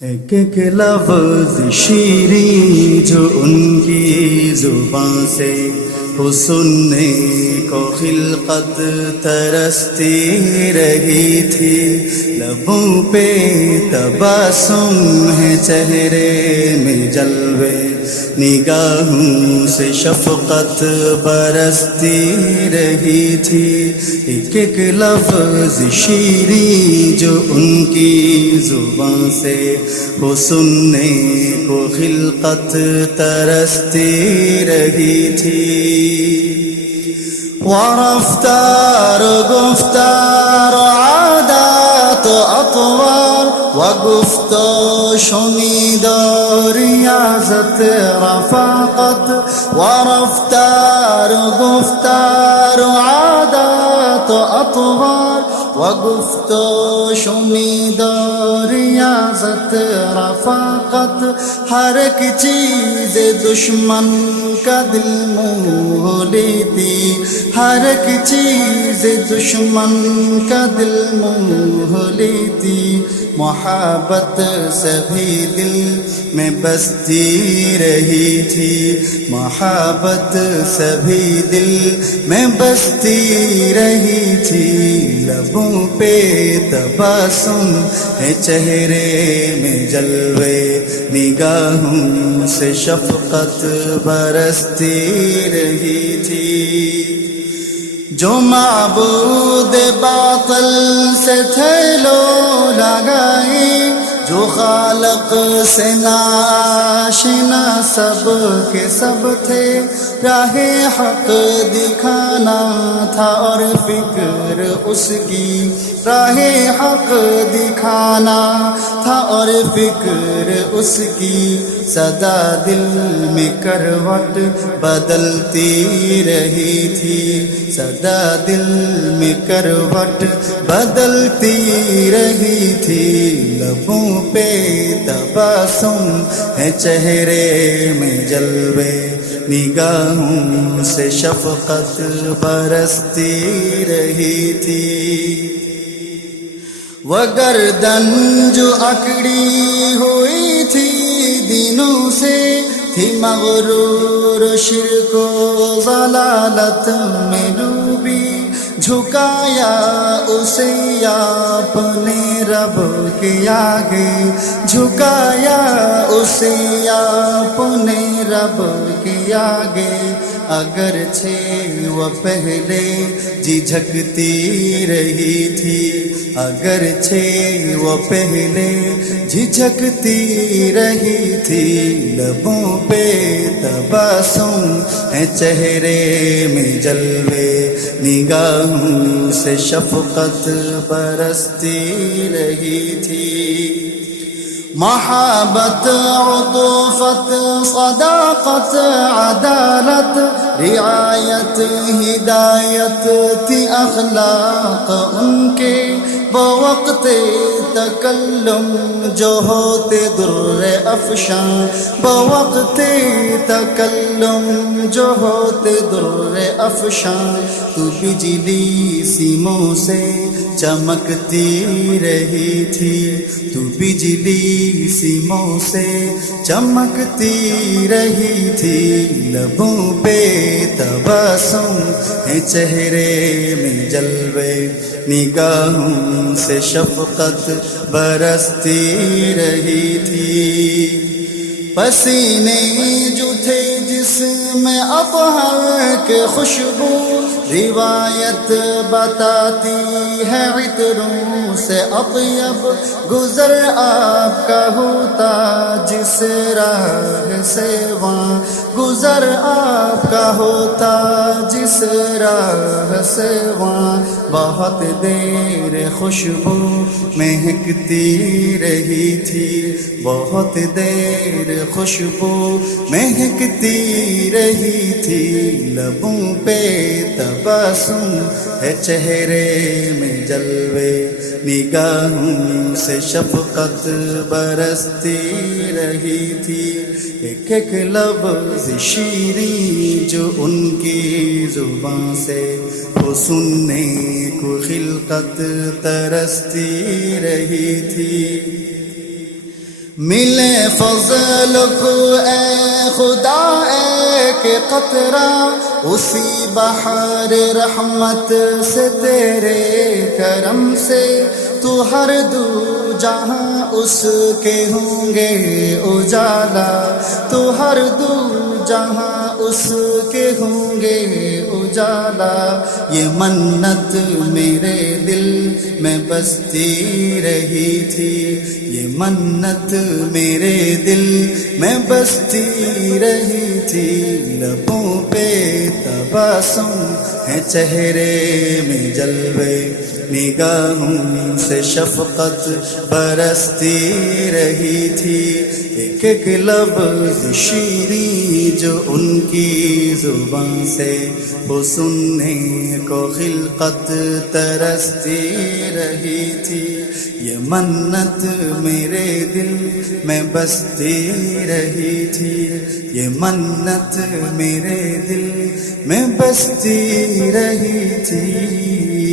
ایک ایک لفظ شیریں جو ان کی زبان سے وہ سننے کو خلقت ترستی رہی تھی، لبوں پہ تبسم ہے چہرے میں جلوے، نگاہوں سے شفقت برستی رہی تھی۔ ایک ایک لفظ شیریں جو ان کی زبان سے وہ سننے کو خلقت ترستی رہی تھی۔ ورفتار گفتار عادات اطوار وگفت و شنید و ریاضت رفاقت، ورفتار گفتار عادات اطوار وگفت و شنید و ریاضت رفاقت، ہر ایک چیز دشمن کا دل موہ لیتی، ہر ایک چیز دشمن کا دل موہ لیتی، محبت سبھی دل میں بستی رہی تھی، محبت سبھی دل میں بستی رہی تھی، لبوں پہ تبسم ہے چہرے میں جلوے، نگاہوں سے شفقت برستی رہی تھی۔ جو معبود باطل سے تھے لو لگائی، جو خالق سے ناشنا سب کے سب تھے، راہ حق دکھانا تھا اور فکر اس کی، راہ حق دکھانا تھا اور فکر اس کی، صدا دل میں کروٹ بدلتی رہی تھی، صدا دل میں کروٹ بدلتی رہی تھی، لبوں پہ تبسم ہے چہرے میں جلوے، نگاہوں سے شفقت برستی رہی تھی۔ وگردن جو اکڑی ہوئی تھی دنوں سے، تھی مغرور شرک و ضلالت میں ڈوبی، جھکایا اسے اپنے رب کے آگے، جھکایا اسے اپنے رب کے آگے، اگرچہ وہ پہلے جھجکتی رہی تھی، اگرچہ وہ پہلے جھجکتی رہی تھی، لبوں پہ تبسم ہے چہرے میں جلوے، نگاہوں سے شفقت برستی رہی تھی۔ محبت عطوفت صداقت عدالت رعایت ہدایت تھی اخلاق ان کے، بوقت تکلم جو ہوتے در افشاں، بوقت تکلم جو ہوتے در افشاں، تو بجلی سیموں سے چمکتی رہی تھی، تو بجلی سیموں سے چمکتی رہی تھی، لبوں پہ تبسم ہے چہرے میں جلوے، نگاہوں سے شفقت برستی رہی تھی۔ پسینے جو تھے جسم اطہر کے خوشبو، روایت بتاتی ہے عطروں سے اطیب، گزر آپ کا ہوتا جس راہ سے وہاں، گزر آپ کا ہوتا جس راہ سے وہاں، بہت دیر خوشبو مہکتی رہی تھی، بہت دیر خوشبو مہکتی رہی تھی، لبوں پہ تبسم ہے چہرے میں جلوے، نگاہوں سے شفقت برستی رہی تھی۔ ایک ایک لفظ شیریں جو ان کی زبان سے وہ سننے کو خلقت ترستی رہی تھی۔ ملے فضل کو اے خدا ایک قطرہ اسی بحر رحمت سے تیرے کرم سے، تو ہر دو جہاں اس کے ہوں گے اجالا، تو ہر دو جہاں اس کے ہوں گے اجالا۔ یہ منت میرے دل میں بستی رہی تھی، یہ منت میرے دل میں بستی رہی تھی، لبوں پہ تبسم ہے چہرے میں جلوے، نگاہوں سے شفقت برستی رہی تھی، ایک ایک لفظ شیریں جو ان کی زبان سے وہ سننے کو خلقت ترستی رہی تھی۔ یہ منت میرے دل میں بستی رہی تھی، یہ منت میرے دل میں بستی رہی تھی۔